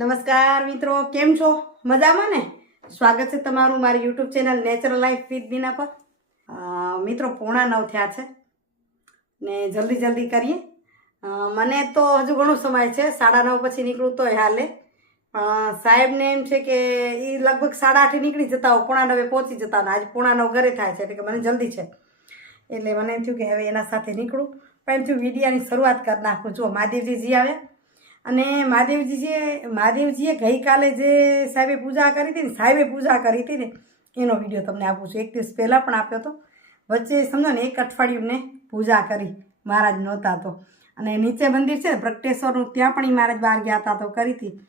નમસ્કાર મિત્રો, કેમ છો? મજામાં ને? સ્વાગત છે તમારું મારી YouTube channel natural life with Bina પર. મિત્રો, પોણા નવ થયા છે. ને જલ્દી જલ્દી કરીએ. મને તો હજુ ઘણો સમય છે, સાડા નવ પછી નીકળું તોય હાલે. પણ સાહેબને એમ છે કે એ લગભગ સાડા આઠે નીકળી જતા હોય, પોણા નવે પહોંચી જતા. આજે પોણા નવ ઘરે થાય છે, એટલે કે મને જલ્દી છે. એટલે મને એમ થયું કે હવે એના સાથે નીકળું. પણ એમ થયું વિડીયાની શરૂઆત કરી નાખું. જુઓ મહાદેવજી આવ્યા. અને મહાદેવજીએ મહાદેવજીએ ગઈકાલે જે સાહેબે પૂજા કરી હતી ને, સાહેબે પૂજા કરી હતી ને, એનો વીડિયો તમને આપું છું. એક દિવસ પહેલાં પણ આપ્યો હતો. વચ્ચે સમજો ને, એક અઠવાડિયું પૂજા કરી. મહારાજ નહોતા તો. અને નીચે મંદિર છે પ્રગટેશ્વરનું, ત્યાં પણ એ મહારાજ બહાર ગયા હતા તો કરી હતી.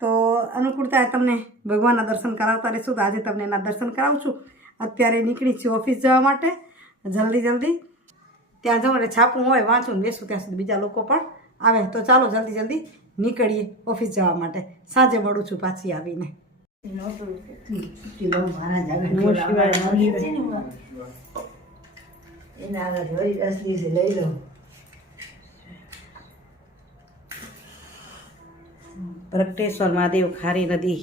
તો અનુકૂળતા તમને ભગવાનના દર્શન કરાવતા રહીશું. તો આજે તમને એના દર્શન કરાવું છું. અત્યારે નીકળી છું ઓફિસ જવા માટે. જલ્દી જલ્દી. ત્યાં જાઉં એટલે છાપું હોય, વાંચું બેસું. ત્યાં સુધી બીજા લોકો પણ આવે તો ચાલો જલ્દી જલ્દી નીકળીએ ઓફિસ જવા માટે. સાંજે મળું છું પાછી આવીને. લઈ લો પ્રગટેશ્વર મહાદેવ ખારી નદી.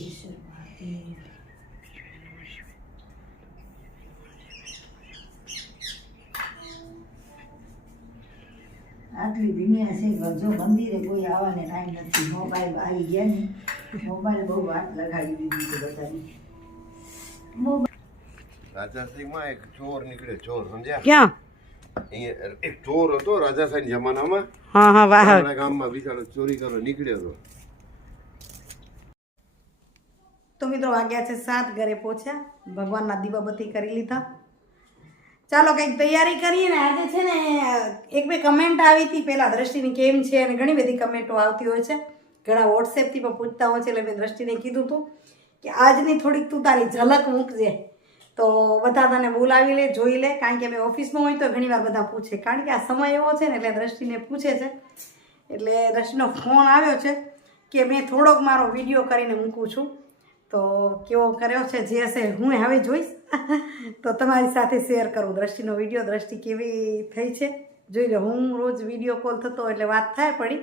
આટલી દુનિયા છે પણ જો મંદિરે કોઈ આવવાને ટાઈમ નથી. મોબાઈલ આવી ગયા ને. મોબાઈલ બહુ વાત લગાડી દીધી છે બધાની. એક ચોર નીકળે ચોર સમજ્યા? ક્યાં? એક ચોર હતો રાજાશાહી જમાનામાં. હા હા વાહ ગામમાં બિચારો ચોરી કરવા નીકળ્યો હતો. તો મિત્રો વાગ્યા છે સાત ઘરે પહોંચ્યા. ભગવાનના દીવાબત્તી કરી લીધા. ચાલો કંઈક તૈયારી કરીએ ને, આજે છે ને, એક બે કમેન્ટ આવી હતી. પહેલાં દ્રષ્ટિની કેમ છે અને ઘણી બધી કમેન્ટો આવતી હોય છે. ઘણા વોટ્સએપથી પણ પૂછતા હોય છે, એટલે મેં દ્રષ્ટિને કીધું હતું કે આજની થોડીક તું તારી ઝલક મૂકજે તો બધા તને બોલાવી લે, જોઈ લે. કારણ કે અમે ઓફિસમાં હોય તો ઘણીવાર બધા પૂછે. કારણ કે આ સમય એવો છે ને, એટલે દ્રષ્ટિને પૂછે છે. એટલે દ્રષ્ટિનો ફોન આવ્યો છે કે મેં થોડોક મારો વીડિયો કરીને મૂકું છું. તો કેવો કર્યો છે, જે હશે હું હવે જોઈશ. તો તમારી સાથે શેર કરું. દ્રષ્ટિનો વીડિયો, દ્રષ્ટિ કેવી થઈ છે? જોઈ લો, હું રોજ વીડિયો કોલ થતો એટલે વાત થાય પડી.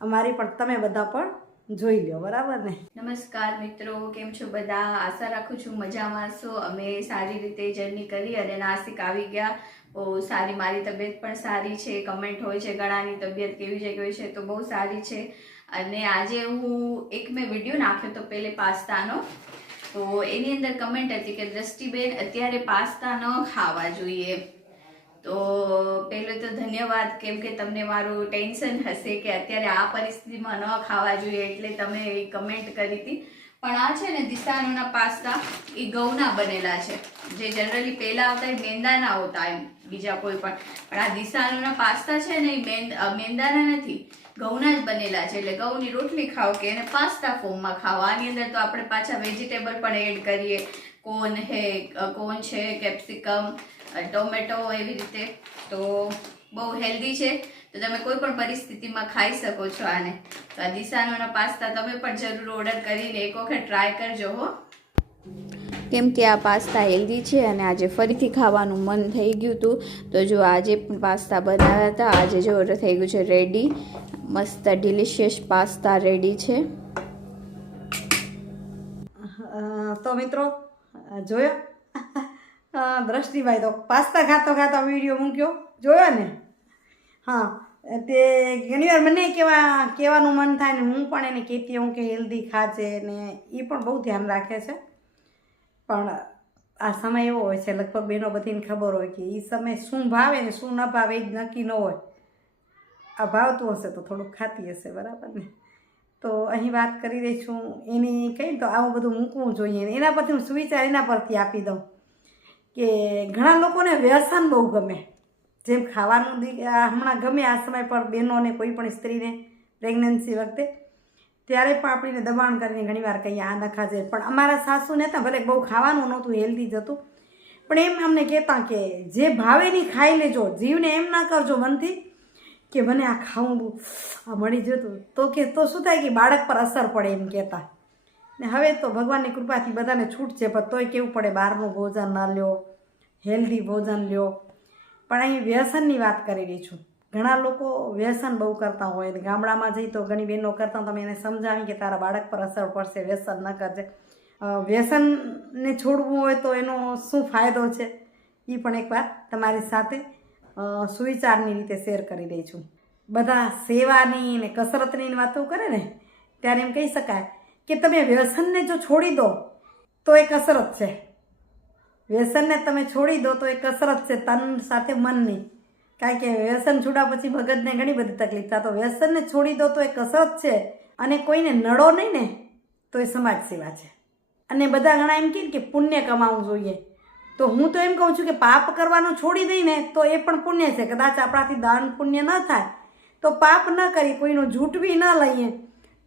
અમારી પણ, તમે બધા પણ જોઈ લો બરાબર ને? નમસ્કાર મિત્રો, કેમ છો બધા? આશા રાખું છું મજામાં. છો અમે સારી રીતે જર્ની કરી અને નાસિક આવી ગયા. બહુ સારી, મારી તબિયત પણ સારી છે. કમેન્ટ હોય છે ગળાની તબિયત કેવી છે કેવી છે, તો બહુ સારી છે. અને આજે હું, એક મેં વીડિયો નાખ્યો તો પેલે પાસ્તાનો. તો એની અંદર કમેન્ટ હતી કે દ્રષ્ટિબેન અત્યારે પાસ્તા ન ખાવા જોઈએ. તો પહેલું તો ધન્યવાદ, કેમ કે તમને મારું ટેન્શન હશે કે અત્યારે આ પરિસ્થિતિમાં ન ખાવા જોઈએ એટલે તમે એ કમેન્ટ કરી હતી. પણ આ છે ને દિશાનુના પાસ્તા, એ ઘઉંના બનેલા છે. જે જનરલી પહેલાં આવતા એ મેંદાના હોતા એમ બીજા કોઈ પણ. પણ આ દિશાનુના પાસ્તા છે ને, એ મેંદ મેંદાના નથી. ઘઉંના જ બનેલા છે. એટલે ઘઉંની રોટલી ખાઓ કે એને પાસ્તા ફોર્મમાં ખાઓ. આની અંદર તો આપણે પાછા વેજીટેબલ પણ એડ કરીએ. કોન હે, કોન છે કેપ્સિકમ ટોમેટો એવી રીતે. તો બહુ હેલ્ધી છે. તો તમે કોઈ પણ પરિસ્થિતિમાં ખાઈ શકો છો આને. તો આ દિશાનોના પાસ્તા તમે પણ જરૂર ઓર્ડર કરીને એક વખત ટ્રાય કરજો હો. કેમ કે આ પાસ્તા હેલ્ધી છે અને આજે ફરીથી ખાવાનું મન થઈ ગયું હતું. તો જો આજે પણ પાસ્તા બનાવ્યા હતા. આજે જો થઈ ગયું છે રેડી મસ્ત ડિલિશિયસ પાસ્તા રેડી છે. તો મિત્રો જોયો? દ્રષ્ટિભાઈ તો પાસ્તા ખાતો ખાતો વીડિયો મૂક્યો. જોયો ને? હા, તે ઘણીવાર મને કેવા, કહેવાનું મન થાય ને હું પણ એને કહેતી હું કે હેલ્ધી ખાજે ને એ પણ બહુ ધ્યાન રાખે છે. પણ આ સમય એવો હોય છે, લગભગ બેનો બધીને ખબર હોય કે એ સમય શું ભાવે ને શું ન ભાવે એ જ નક્કી ન હોય. આ ભાવતું હશે તો થોડુંક ખાતી હશે, બરાબર ને? તો અહીં વાત કરી રહી છું, એની કંઈ તો આવું બધું મૂકવું જોઈએ એના પરથી હું સુવિચાર એના પરથી આપી દઉં કે ઘણા લોકોને વ્યસન બહુ ગમે. જેમ ખાવાનું હમણાં ગમે આ સમય પર બહેનોને કોઈ પણ સ્ત્રીને પ્રેગ્નન્સી વખતે, ત્યારે પણ આપણને દબાણ કરીને ઘણીવાર કહીએ, આ ન ખાજે. પણ અમારા સાસુને હતા ભલે બહુ ખાવાનું નહોતું હેલ્ધી જ હતું, પણ એમ અમને કહેતા કે જે ભાવેની ખાઈ લેજો, જીવને એમ ના કરજો મનથી કે મને આ ખાવું આ મળી જતું. તો કે, તો શું થાય કે બાળક પર અસર પડે એમ કહેતા. ને હવે તો ભગવાનની કૃપાથી બધાને છૂટ છે, પણ તોય કેવું પડે બહારનું ભોજન ન લ્યો, હેલ્ધી ભોજન લ્યો. પણ અહીં વ્યસનની વાત કરી રહી છું. ઘણા લોકો વ્યસન બહુ કરતા હોય ગામડામાં જઈ તો ઘણી બહેનો કરતા તમે એને સમજાવી કે તારા બાળક પર અસર પડશે, વ્યસન ન કરજે. વ્યસનને છોડવું હોય તો એનો શું ફાયદો છે? એ પણ એક વાત તમારી સાથે. સુવિચારની રીતે શેર કરી રહી છું. બધા સેવાની ને કસરતની વાતો કરે ને, ત્યારે એમ કહી શકાય કે તમે વ્યસનને જો છોડી દો, તો એ કસરત છે. વ્યસનને તમે છોડી દો, તો એ કસરત છે, તન સાથે મનની કારણ કે વ્યસન છોડ્યા પછી મગજને ઘણી બધી તકલીફ થાય. તો વ્યસનને છોડી દો, તો એ કસરત છે. અને કોઈને નડો નહીં ને, તો એ સમાજ સેવા છે. અને બધા ઘણા એમ કહે કે પુણ્ય કમાવવું જોઈએ. તો હું તો એમ કહું છું કે પાપ કરવાનું છોડી દઈને તો એ પણ પુણ્ય છે. કદાચ આપણાથી દાન પુણ્ય ન થાય, તો પાપ ન કરી, કોઈનું જૂઠવી ન લઈએ,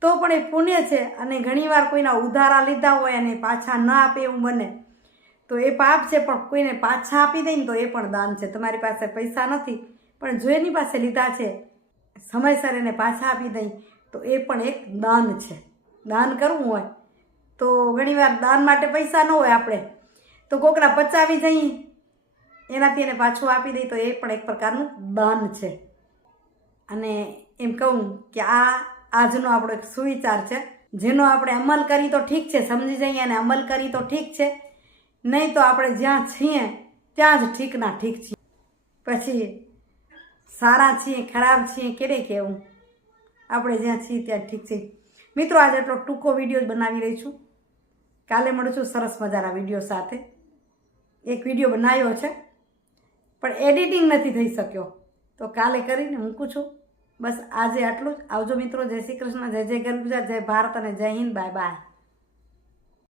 તો પણ એ પુણ્ય છે. અને ઘણીવાર કોઈના ઉધારા લીધા હોય અને પાછા ન આપે એવું બને, તો એ પાપ છે. પણ કોઈને પાછા આપી દઈને તો એ પણ દાન છે. તમારી પાસે પૈસા નથી, પણ જો એની પાસે લીધા છે, સમયસર એને પાછા આપી દઈ, તો એ પણ એક દાન છે. દાન કરવું હોય, તો ઘણીવાર દાન માટે પૈસા ન હોય આપણે. તો કોકના પચાવી જઈએ એનાથી એને પાછું આપી દઈએ તો એ પણ એક પ્રકારનું દાન છે. અને એમ કહું કે આ આજનો આપણો એક સુવિચાર છે. જેનો આપણે અમલ કરી તો ઠીક છે, સમજી જઈએ અને અમલ કરી તો ઠીક છે. નહીં તો આપણે જ્યાં છીએ, ત્યાં જ ઠીકના ઠીક છીએ. પછી સારા છીએ, ખરાબ છીએ, કેડે કહેવું આપણે જ્યાં છીએ ત્યાં ઠીક છે. મિત્રો, આજે એટલો ટૂંકો વીડિયો જ બનાવી રહી છું. કાલે મળું છું સરસ મજાના વીડિયો સાથે. એક વીડિયો બનાવ્યો છે, પણ એડિટિંગ નથી થઈ શક્યો. તો કાલે કરીને મૂકું છું. બસ આજે આટલું જ. આવજો મિત્રો. જય શ્રી કૃષ્ણ, જય જય ગરબુજા, જય ભારત અને જય હિન્દ. Bye bye.